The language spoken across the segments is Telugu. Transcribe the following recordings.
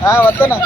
వద్దనా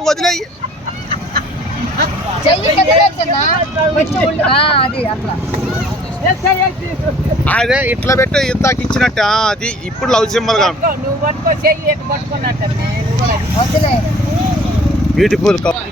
వదిలే అదే ఇట్లా పెట్టి ఇంతాకి ఇచ్చినట్ట అది ఇప్పుడు లవ్ సింబల్ గా బ్యూటిఫుల్ కప్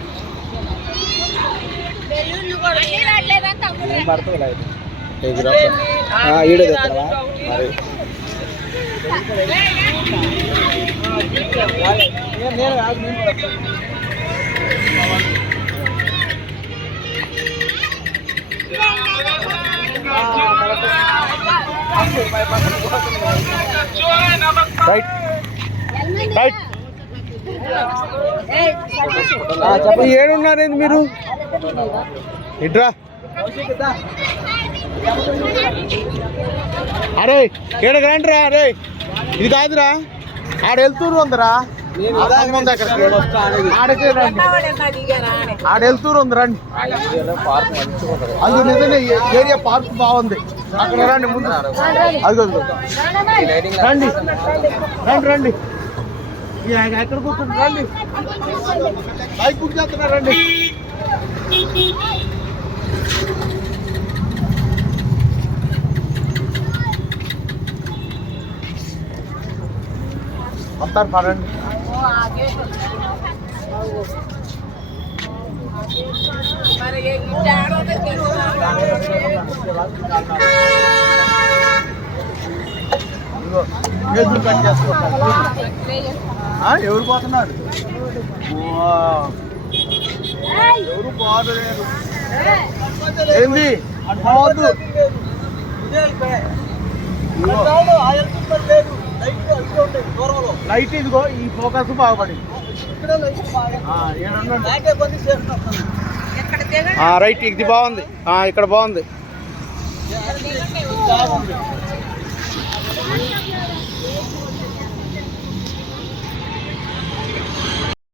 ఏడున్నారేంది మీరు ఇట్రా అరే ఏడకి రండిరా అరే ఇది కాదురా ఆడ వెళ్తూరు ఉందరా ఆడ వెళ్తూరు ఉంది రండి అది నిజంగా ఏరియా పార్క్ బాగుంది అక్కడ రండి ముందు అది రండి రండి రండి ఎక్కడ కూర్చుంది రండి బైక్ బుక్ చేస్తున్నారు రండి వస్తారు పడండి ఎవరు పోతున్నారు ఎవరు పోతలేరు ఏంది పోవద్దు లైట్ ఇదిగో ఈ ఫోకస్ బాగుపడింది రైట్ ఇది బాగుంది ఇక్కడ బాగుంది